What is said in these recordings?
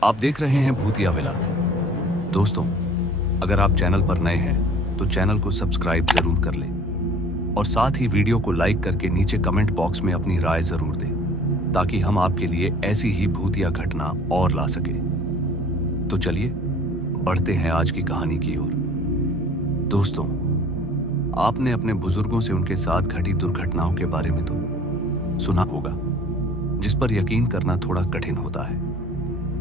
आप देख रहे हैं भूतिया विला। दोस्तों, अगर आप चैनल पर नए हैं तो चैनल को सब्सक्राइब जरूर कर लें और साथ ही वीडियो को लाइक करके नीचे कमेंट बॉक्स में अपनी राय जरूर दें ताकि हम आपके लिए ऐसी ही भूतिया घटना और ला सके। तो चलिए बढ़ते हैं आज की कहानी की ओर। दोस्तों, आपने अपने बुजुर्गों से उनके साथ घटी दुर्घटनाओं के बारे में तो सुना होगा, जिस पर यकीन करना थोड़ा कठिन होता है।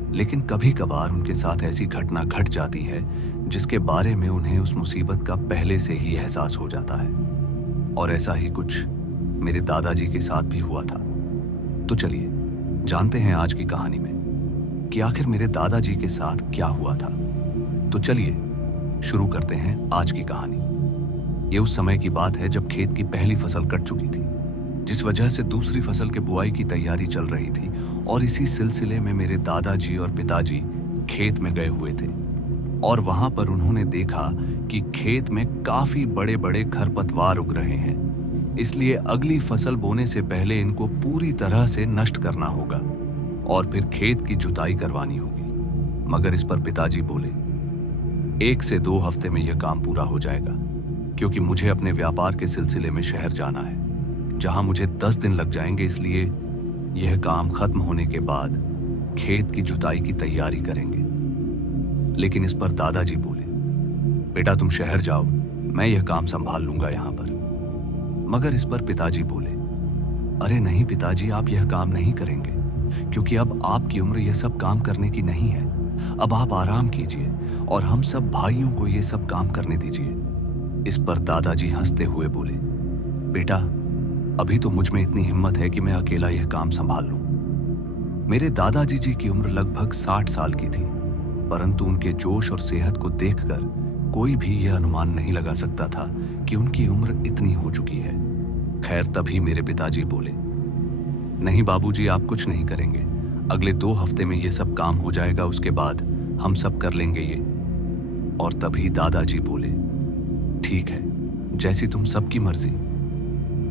लेकिन कभी कभार उनके साथ ऐसी घटना घट जाती है जिसके बारे में उन्हें उस मुसीबत का पहले से ही एहसास हो जाता है। और ऐसा ही कुछ मेरे दादाजी के साथ भी हुआ था। तो चलिए जानते हैं आज की कहानी में कि आखिर मेरे दादाजी के साथ क्या हुआ था। तो चलिए शुरू करते हैं आज की कहानी। ये उस समय की बात है जब खेत की पहली फसल कट चुकी थी, जिस वजह से दूसरी फसल के बुआई की तैयारी चल रही थी। और इसी सिलसिले में मेरे दादाजी और पिताजी खेत में गए हुए थे और वहां पर उन्होंने देखा कि खेत में काफी बड़े बड़े खरपतवार उग रहे हैं। इसलिए अगली फसल बोने से पहले इनको पूरी तरह से नष्ट करना होगा और फिर खेत की जुताई करवानी होगी। मगर इस पर पिताजी बोले, 1 से 2 हफ्ते में यह काम पूरा हो जाएगा, क्योंकि मुझे अपने व्यापार के सिलसिले में शहर जाना है, जहां मुझे 10 दिन लग जाएंगे। इसलिए यह काम खत्म होने के बाद खेत की जुताई की तैयारी करेंगे। लेकिन इस पर दादाजी बोले, बेटा तुम शहर जाओ, मैं यह काम संभाल लूंगा यहां पर। मगर इस पर पिताजी बोले, अरे नहीं पिताजी, आप यह काम नहीं करेंगे, क्योंकि अब आपकी उम्र यह सब काम करने की नहीं है। अब आप आराम कीजिए और हम सब भाइयों को यह सब काम करने दीजिए। इस पर दादाजी हंसते हुए बोले, बेटा अभी तो मुझ में इतनी हिम्मत है कि मैं अकेला यह काम संभाल लूं। मेरे दादाजी जी की उम्र लगभग 60 साल की थी, परंतु उनके जोश और सेहत को देखकर कोई भी यह अनुमान नहीं लगा सकता था कि उनकी उम्र इतनी हो चुकी है। खैर तभी मेरे पिताजी बोले, नहीं बाबूजी, आप कुछ नहीं करेंगे, अगले 2 हफ्ते में यह सब काम हो जाएगा, उसके बाद हम सब कर लेंगे ये। और तभी दादाजी बोले, ठीक है, जैसी तुम सबकी मर्जी।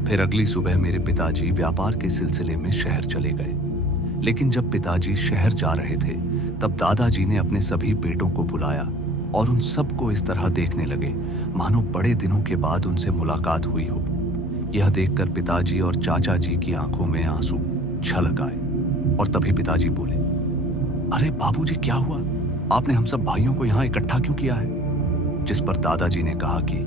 फिर अगली सुबह मेरे पिताजी व्यापार के सिलसिले में शहर चले गए। लेकिन जब पिताजी शहर जा रहे थे तब दादाजी ने अपने सभी बेटों को बुलाया और उन सबको इस तरह देखने लगे मानो बड़े दिनों के बाद उनसे मुलाकात हुई हो। यह देखकर पिताजी और चाचा जी की आंखों में आंसू छलक आए। और तभी पिताजी बोले, अरे बाबूजी क्या हुआ, आपने हम सब भाइयों को यहाँ इकट्ठा क्यों किया है? जिस पर दादाजी ने कहा कि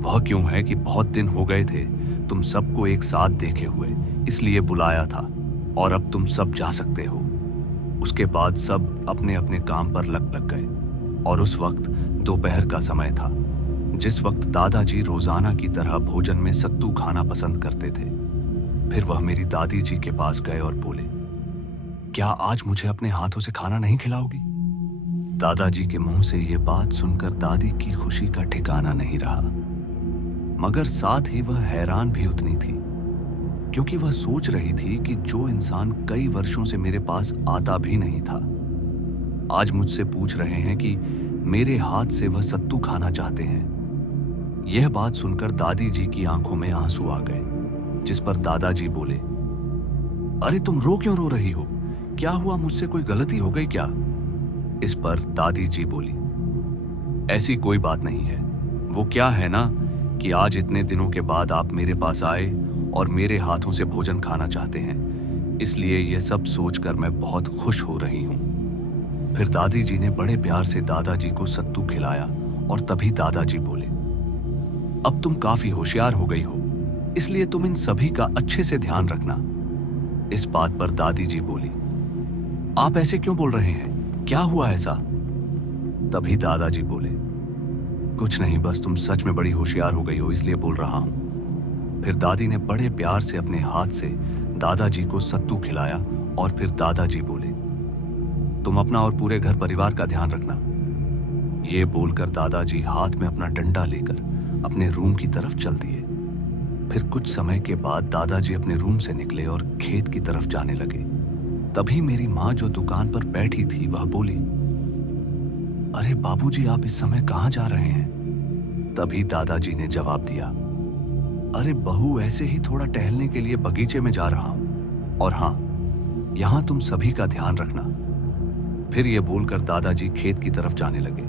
वह क्यों है कि बहुत दिन हो गए थे तुम सबको एक साथ देखे हुए, इसलिए बुलाया था और अब तुम सब जा सकते हो। उसके बाद सब अपने अपने काम पर लग गए और उस वक्त दोपहर का समय था, जिस वक्त दादाजी रोजाना की तरह भोजन में सत्तू खाना पसंद करते थे। फिर वह मेरी दादी जी के पास गए और बोले, क्या आज मुझे अपने हाथों से खाना नहीं खिलाओगी? दादाजी के मुंह से यह बात सुनकर दादी की खुशी का ठिकाना नहीं रहा, मगर साथ ही वह हैरान भी उतनी थी, क्योंकि वह सोच रही थी कि जो इंसान कई वर्षों से मेरे पास आता भी नहीं था, आज मुझसे पूछ रहे हैं कि मेरे हाथ से वह सत्तू खाना चाहते हैं। यह बात सुनकर दादी जी की आंखों में आंसू आ गए। जिस पर दादाजी बोले, अरे तुम रो क्यों रो रही हो, क्या हुआ, मुझसे कोई गलती हो गई क्या? इस पर दादी जी बोली, ऐसी कोई बात नहीं है, वो क्या है ना कि आज इतने दिनों के बाद आप मेरे पास आए और मेरे हाथों से भोजन खाना चाहते हैं, इसलिए यह सब सोचकर मैं बहुत खुश हो रही हूं। फिर दादी जी ने बड़े प्यार से दादाजी को सत्तू खिलाया और तभी दादाजी बोले, अब तुम काफी होशियार हो गई हो, इसलिए तुम इन सभी का अच्छे से ध्यान रखना। इस बात पर दादी जी बोली, आप ऐसे क्यों बोल रहे हैं, क्या हुआ ऐसा? तभी दादाजी बोले, कुछ नहीं, बस तुम सच में बड़ी होशियार हो गई हो, इसलिए बोल रहा हूं। फिर दादी ने बड़े प्यार से अपने हाथ से दादाजी को सत्तू खिलाया और फिर दादाजी बोले, तुम अपना और पूरे घर परिवार का ध्यान रखना। ये बोलकर दादाजी हाथ में अपना डंडा लेकर अपने रूम की तरफ चल दिए। फिर कुछ समय के बाद दादाजी अपने रूम से निकले और खेत की तरफ जाने लगे। तभी मेरी माँ जो दुकान पर बैठी थी वह बोली, अरे बाबूजी, आप इस समय कहाँ जा रहे हैं? तभी दादाजी ने जवाब दिया, अरे बहू, ऐसे ही थोड़ा टहलने के लिए बगीचे में जा रहा हूं, और हाँ, यहां तुम सभी का ध्यान रखना। फिर ये बोलकर दादाजी खेत की तरफ जाने लगे।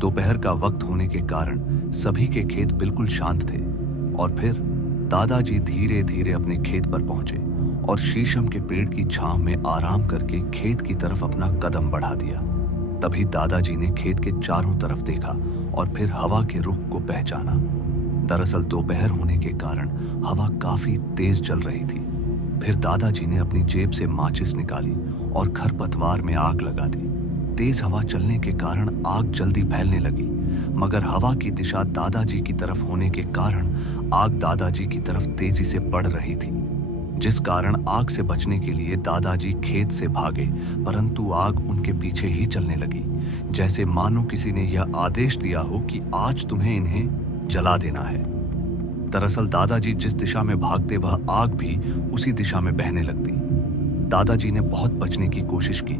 दोपहर का वक्त होने के कारण सभी के खेत बिल्कुल शांत थे और फिर दादाजी धीरे धीरे अपने खेत पर पहुंचे और शीशम के पेड़ की छांव में आराम करके खेत की तरफ अपना कदम बढ़ा दिया। तभी दादाजी ने खेत के चारों तरफ देखा और फिर हवा के रुख को पहचाना। दरअसल दोपहर होने के कारण हवा काफी तेज चल रही थी। फिर दादाजी ने अपनी जेब से माचिस निकाली और खरपतवार में आग लगा दी। तेज हवा चलने के कारण आग जल्दी फैलने लगी, मगर हवा की दिशा दादाजी की तरफ होने के कारण आग दादाजी की तरफ तेजी से बढ़ रही थी, जिस कारण आग से बचने के लिए दादाजी खेत से भागे, परंतु आग उनके पीछे ही चलने लगी, जैसे मानो किसी ने यह आदेश दिया हो कि आज तुम्हें इन्हें जला देना है। दरअसल दादाजी जिस दिशा में भागते वह आग भी उसी दिशा में बहने लगती। दादाजी ने बहुत बचने की कोशिश की,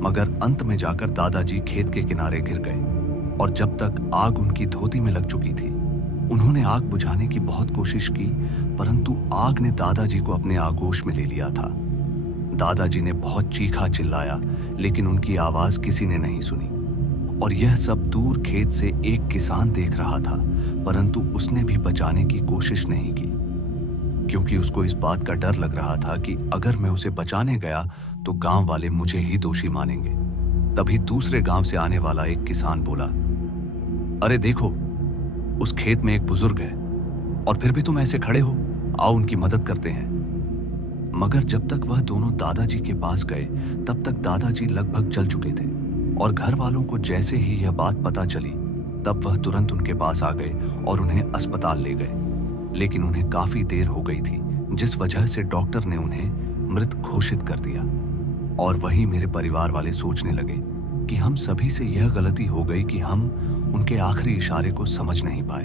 मगर अंत में जाकर दादाजी खेत के किनारे गिर गए और जब तक आग उनकी धोती में लग चुकी थी। उन्होंने आग बुझाने की बहुत कोशिश की, परंतु आग ने दादाजी को अपने आगोश में ले लिया था। दादाजी ने बहुत चीखा चिल्लाया, लेकिन उनकी आवाज किसी ने नहीं सुनी और यह सब दूर खेत से एक किसान देख रहा था, परंतु उसने भी बचाने की कोशिश नहीं की, क्योंकि उसको इस बात का डर लग रहा था कि अगर मैं उसे बचाने गया तो गांव वाले मुझे ही दोषी मानेंगे। तभी दूसरे गांव से आने वाला एक किसान बोला, अरे देखो, उस खेत में एक बुजुर्ग है और फिर भी तुम ऐसे खड़े हो, आओ उनकी मदद करते हैं। मगर जब तक वह दोनों दादाजी के पास गए तब तक दादाजी लगभग जल चुके थे और घर वालों को जैसे ही यह बात पता चली तब वह तुरंत उनके पास आ गए और उन्हें अस्पताल ले गए। लेकिन उन्हें काफी देर हो गई थी, जिस वजह से डॉक्टर ने उन्हें मृत घोषित कर दिया। और वहीं मेरे परिवार वाले सोचने लगे कि हम सभी से यह गलती हो गई कि हम उनके आखिरी इशारे को समझ नहीं पाए।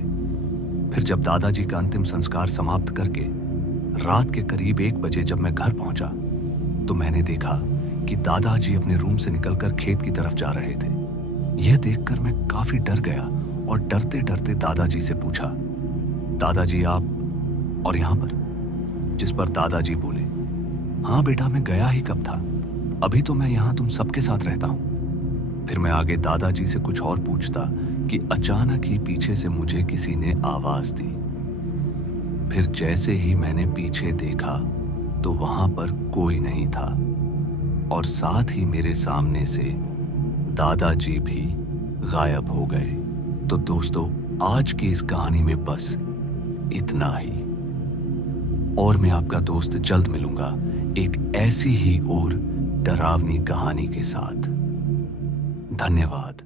फिर जब दादाजी का अंतिम संस्कार समाप्त करके रात के करीब 1 बजे जब मैं घर पहुंचा तो मैंने देखा कि दादाजी अपने रूम से निकलकर खेत की तरफ जा रहे थे। यह देखकर मैं काफी डर गया और डरते डरते दादाजी से पूछा, दादाजी आप और यहाँ पर? जिस पर दादाजी बोले, हाँ बेटा, मैं गया ही कब था, अभी तो मैं यहाँ तुम सबके साथ रहता हूँ। फिर मैं आगे दादाजी से कुछ और पूछता कि अचानक ही पीछे से मुझे किसी ने आवाज दी। फिर जैसे ही मैंने पीछे देखा तो वहां पर कोई नहीं था और साथ ही मेरे सामने से दादाजी भी गायब हो गए। तो दोस्तों, आज की इस कहानी में बस इतना ही और मैं आपका दोस्त जल्द मिलूंगा एक ऐसी ही और डरावनी कहानी के साथ। धन्यवाद।